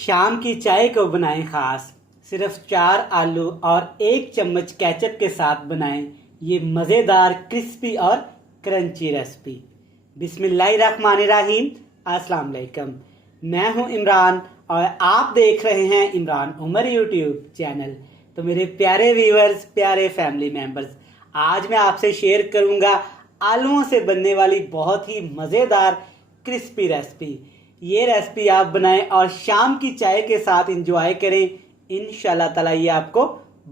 शाम की चाय को बनाएं खास। सिर्फ 4 आलू और 1 चम्मच केचप के साथ बनाएं ये मज़ेदार क्रिस्पी और क्रंची रेसिपी। बिस्मिल्लाहिर्रहमानिर्रहीम। अस्सलाम वालेकुम। मैं हूं इमरान और आप देख रहे हैं इमरान उमर यूट्यूब चैनल। तो मेरे प्यारे व्यूअर्स, प्यारे फैमिली मेंबर्स, आज मैं आपसे शेयर करूंगा आलूओं से बनने वाली बहुत ही मज़ेदार क्रिस्पी रेसिपी। ये रेसिपी आप बनाएं और शाम की चाय के साथ इंजॉय करें। इंशाल्लाह ताला ये आपको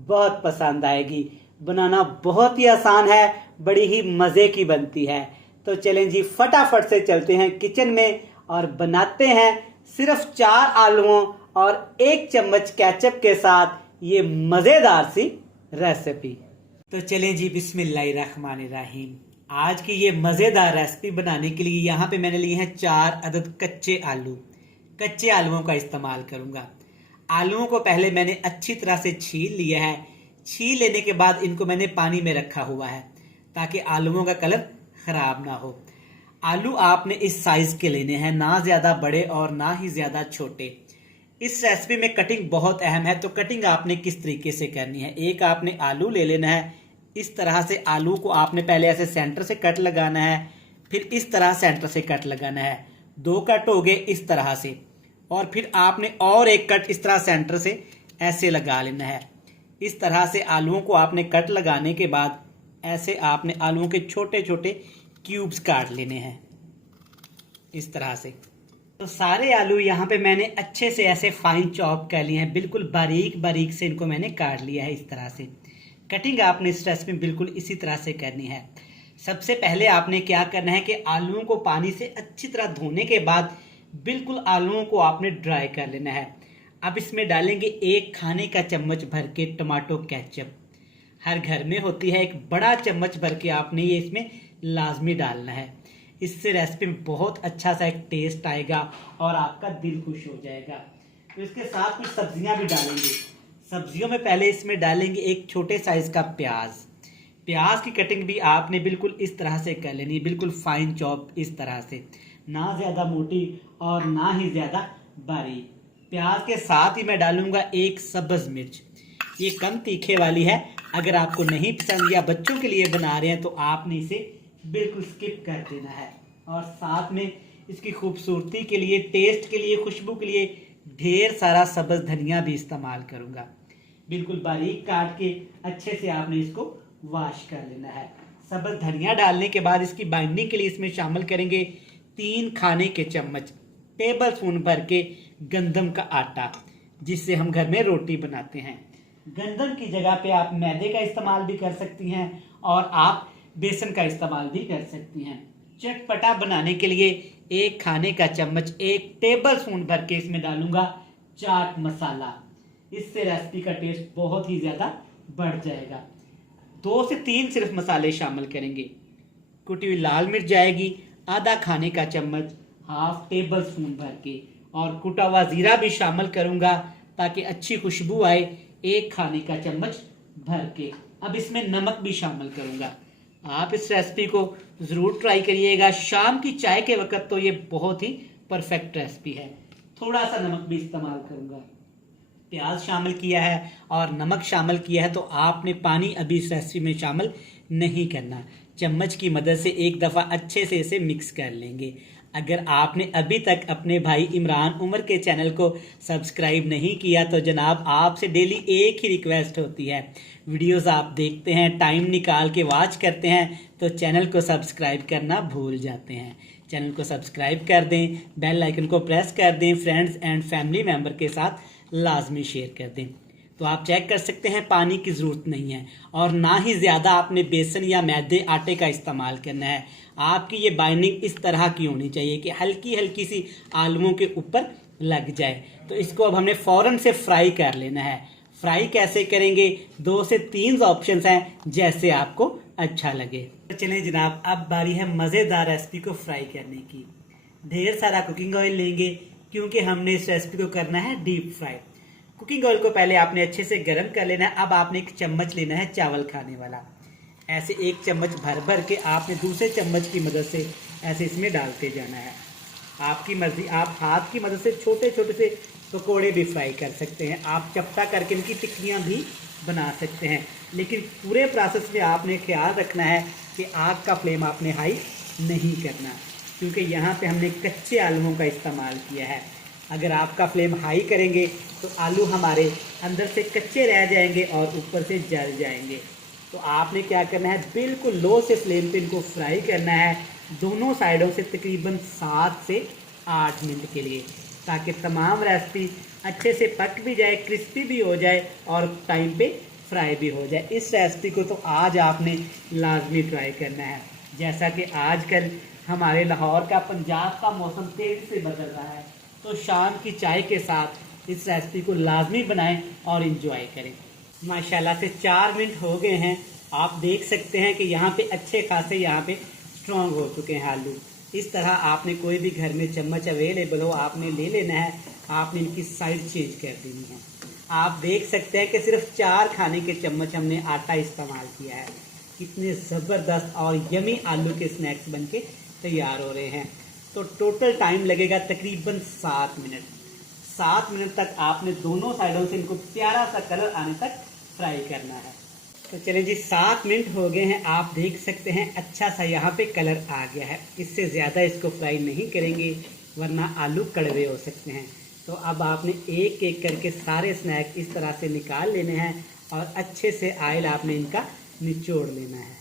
बहुत पसंद आएगी। बनाना बहुत ही आसान है, बड़ी ही मज़े की बनती है। तो चलें जी, फटाफट से चलते हैं किचन में और बनाते हैं सिर्फ 4 आलूओं और 1 चम्मच केचप के साथ ये मज़ेदार सी रेसिपी। तो चलें जी, बिस्मिल्लाहिर्रहमानिर्रहीम। आज की ये मज़ेदार रेसिपी बनाने के लिए यहाँ पे मैंने लिए हैं 4 अदद कच्चे आलू। कच्चे आलूओं का इस्तेमाल करूँगा। आलूओं को पहले मैंने अच्छी तरह से छील लिया है। छील लेने के बाद इनको मैंने पानी में रखा हुआ है ताकि आलूओं का कलर ख़राब ना हो। आलू आपने इस साइज़ के लेने हैं, ना ज़्यादा बड़े और ना ही ज़्यादा छोटे। इस रेसिपी में कटिंग बहुत अहम है, तो कटिंग आपने किस तरीके से करनी है। एक आपने आलू ले लेना है, इस तरह से आलू को आपने पहले ऐसे सेंटर से कट लगाना है, फिर इस तरह सेंटर से कट लगाना है। 2 कट हो गए इस तरह से, और फिर आपने और एक कट इस तरह सेंटर से ऐसे लगा लेना है। इस तरह से आलूओं को आपने कट लगाने के बाद ऐसे आपने आलूओं के छोटे छोटे क्यूब्स काट लेने हैं इस तरह से। तो सारे आलू यहाँ पे मैंने अच्छे से ऐसे फाइन चॉप कर लिए हैं, बिल्कुल बारीक बारीक से इनको मैंने काट लिया है इस तरह से। कटिंग आपने इस रेसिपी में बिल्कुल इसी तरह से करनी है। सबसे पहले आपने क्या करना है कि आलूओं को पानी से अच्छी तरह धोने के बाद बिल्कुल आलूओं को आपने ड्राई कर लेना है। अब इसमें डालेंगे 1 खाने का चम्मच भर के टमाटो केचप। हर घर में होती है, एक बड़ा चम्मच भर के आपने ये इसमें लाजमी डालना है। इससे रेसिपी में बहुत अच्छा सा एक टेस्ट आएगा और आपका दिल खुश हो जाएगा। तो इसके साथ कुछ सब्जियां भी डालेंगे। सब्जियों में पहले इसमें डालेंगे एक छोटे साइज का प्याज। प्याज की कटिंग भी आपने बिल्कुल इस तरह से कर लेनी, बिल्कुल फाइन चॉप इस तरह से, ना ज़्यादा मोटी और ना ही ज़्यादा बारीक। प्याज के साथ ही मैं डालूंगा 1 सब्ज़ मिर्च। ये कम तीखे वाली है, अगर आपको नहीं पसंद या बच्चों के लिए बना रहे हैं तो आपने इसे बिल्कुल स्किप कर देना है। और साथ में इसकी खूबसूरती के लिए, टेस्ट के लिए, खुशबू के लिए ढेर सारा सब्ज़ धनिया भी इस्तेमाल करूंगा। बिल्कुल बारीक काट के अच्छे से आपने इसको वॉश कर लेना है। सब्ज़ धनिया डालने के बाद इसकी बाइंडिंग के लिए इसमें शामिल करेंगे 3 खाने के चम्मच टेबल स्पून भर के गंदम का आटा, जिससे हम घर में रोटी बनाते हैं। गंदम की जगह पे आप मैदे का इस्तेमाल भी कर सकती हैं और आप बेसन का इस्तेमाल भी कर सकती हैं। चटपटा बनाने के लिए 1 खाने का चम्मच 1 टेबल स्पून भर के इसमें डालूंगा चाट मसाला। इससे रेसिपी का टेस्ट बहुत ही ज़्यादा बढ़ जाएगा। 2 से 3 सिर्फ मसाले शामिल करेंगे। कुटी हुई लाल मिर्च जाएगी आधा खाने का चम्मच, हाफ टेबल स्पून भर के, और कुटा हुआ जीरा भी शामिल करूंगा ताकि अच्छी खुशबू आए, 1 खाने का चम्मच भर के। अब इसमें नमक भी शामिल करूंगा। आप इस रेसिपी को ज़रूर ट्राई करिएगा। शाम की चाय के वक्त तो ये बहुत ही परफेक्ट रेसिपी है। थोड़ा सा नमक भी इस्तेमाल करूंगा। प्याज शामिल किया है और नमक शामिल किया है, तो आपने पानी अभी इस रेसिपी में शामिल नहीं करना। चम्मच की मदद से एक दफ़ा अच्छे से इसे मिक्स कर लेंगे। अगर आपने अभी तक अपने भाई इमरान उमर के चैनल को सब्सक्राइब नहीं किया तो जनाब, आपसे डेली एक ही रिक्वेस्ट होती है, वीडियोस आप देखते हैं, टाइम निकाल के वॉच करते हैं, तो चैनल को सब्सक्राइब करना भूल जाते हैं। चैनल को सब्सक्राइब कर दें, बेल आइकन को प्रेस कर दें, फ्रेंड्स एंड फैमिली मेम्बर के साथ लाजमी शेयर कर दें। तो आप चेक कर सकते हैं पानी की ज़रूरत नहीं है और ना ही ज़्यादा आपने बेसन या मैदे आटे का इस्तेमाल करना है। आपकी ये बाइंडिंग इस तरह की होनी चाहिए कि हल्की हल्की सी आलूओं के ऊपर लग जाए। तो इसको अब हमने फ़ौरन से फ्राई कर लेना है। फ्राई कैसे करेंगे? 2 से 3 ऑप्शंस हैं, जैसे आपको अच्छा लगे। तो चलें जनाब, अब बारी है मज़ेदार रेसिपी को फ्राई करने की। ढेर सारा कुकिंग ऑयल लेंगे क्योंकि हमने इस रेसिपी को करना है डीप फ्राई। कुकिंग ऑयल को पहले आपने अच्छे से गर्म कर लेना है। अब आपने 1 चम्मच लेना है चावल खाने वाला। ऐसे 1 चम्मच भर भर के आपने दूसरे चम्मच की मदद से ऐसे इसमें डालते जाना है। आपकी मर्जी, आप हाथ की मदद से छोटे छोटे से पकोड़े भी फ्राई कर सकते हैं, आप चपटा करके इनकी टिक्कियाँ भी बना सकते हैं। लेकिन पूरे प्रोसेस में आपने ख्याल रखना है कि आग का फ्लेम आपने हाई नहीं करना, क्योंकि यहाँ पे हमने कच्चे आलूओं का इस्तेमाल किया है। अगर आपका फ्लेम हाई करेंगे तो आलू हमारे अंदर से कच्चे रह जाएंगे और ऊपर से जल जाएंगे। तो आपने क्या करना है, बिल्कुल लो से फ्लेम पे इनको फ्राई करना है, दोनों साइडों से तकरीबन 7 से 8 मिनट के लिए, ताकि तमाम रेसिपी अच्छे से पक भी जाए, क्रिस्पी भी हो जाए और टाइम पे फ्राई भी हो जाए। इस रेसिपी को तो आज आपने लाजमी ट्राई करना है। जैसा कि आजकल हमारे लाहौर का, पंजाब का मौसम तेज़ी से बदल रहा है, तो शाम की चाय के साथ इस रेसिपी को लाजमी बनाएं और इन्जॉय करें। माशाल्लाह से 4 मिनट हो गए हैं। आप देख सकते हैं कि यहाँ पे अच्छे खासे यहाँ पे स्ट्रॉन्ग हो चुके हैं आलू। इस तरह आपने कोई भी घर में चम्मच अवेलेबल हो, आपने ले लेना है, आपने इनकी साइड चेंज कर देनी है। आप देख सकते हैं कि सिर्फ 4 खाने के चम्मच हमने आटा इस्तेमाल किया है। कितने ज़बरदस्त और यमी आलू के स्नैक्स बनके तैयार हो रहे हैं। तो टोटल टाइम लगेगा तकरीबन 7 मिनट। 7 मिनट तक आपने दोनों साइडों से इनको प्यारा सा कलर आने तक फ्राई करना है। तो चलें जी, 7 मिनट हो गए हैं। आप देख सकते हैं अच्छा सा यहाँ पे कलर आ गया है। इससे ज़्यादा इसको फ्राई नहीं करेंगे वरना आलू कड़वे हो सकते हैं। तो अब आपने एक एक करके सारे स्नैक इस तरह से निकाल लेने हैं और अच्छे से ऑयल आपने इनका निचोड़ लेना है।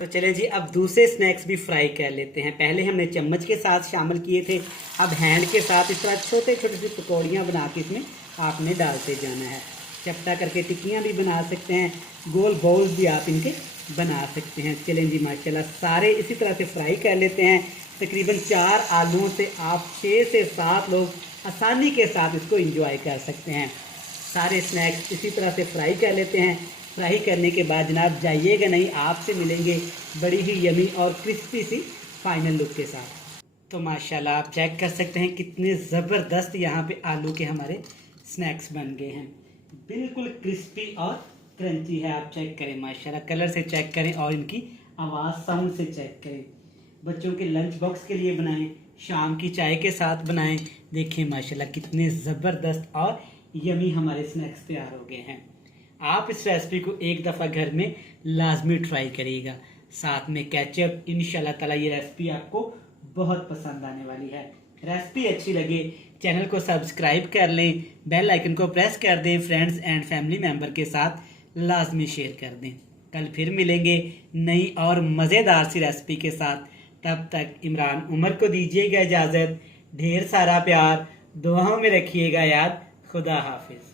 तो चलें जी, अब दूसरे स्नैक्स भी फ्राई कर लेते हैं। पहले हमने चम्मच के साथ शामिल किए थे, अब हैंड के साथ इस तरह छोटे छोटे सी पकौड़ियाँ बना के इसमें आपने डालते जाना है। चपटा करके टिक्कियाँ भी बना सकते हैं, गोल बाउल्स भी आप इनके बना सकते हैं। चलें जी, माशाल्लाह सारे इसी तरह से फ्राई कर लेते हैं। तकरीबन 4 आलूओं से आप 6 से 7 लोग आसानी के साथ इसको एंजॉय कर सकते हैं। सारे स्नैक्स इसी तरह से फ्राई कर लेते हैं। फ्राई करने के बाद जनाब जाइएगा नहीं, आपसे मिलेंगे बड़ी ही यमी और क्रिस्पी सी फाइनल लुक के साथ। तो माशाल्लाह आप चेक कर सकते हैं कितने ज़बरदस्त यहाँ पे आलू के हमारे स्नैक्स बन गए हैं। बिल्कुल क्रिस्पी और क्रंची है। आप चेक करें, माशाल्लाह कलर से चेक करें और इनकी आवाज़ साउंड से चेक करें। बच्चों के लंच बॉक्स के लिए बनाएं, शाम की चाय के साथ बनाएं। देखिए माशाल्लाह कितने ज़बरदस्त और यमी हमारे स्नैक्स तैयार हो गए हैं। आप इस रेसिपी को एक दफ़ा घर में लाजमी ट्राई करिएगा, साथ में केचप। इंशाल्लाह ताला ये रेसिपी आपको बहुत पसंद आने वाली है। रेसिपी अच्छी लगे चैनल को सब्सक्राइब कर लें, बेल आइकन को प्रेस कर दें, फ्रेंड्स एंड फैमिली मेम्बर के साथ लाजमी शेयर कर दें। कल फिर मिलेंगे नई और मज़ेदार सी रेसिपी के साथ। तब तक इमरान उमर को दीजिएगा इजाज़त। ढेर सारा प्यार, दुआओं में रखिएगा याद। खुदा हाफिज़।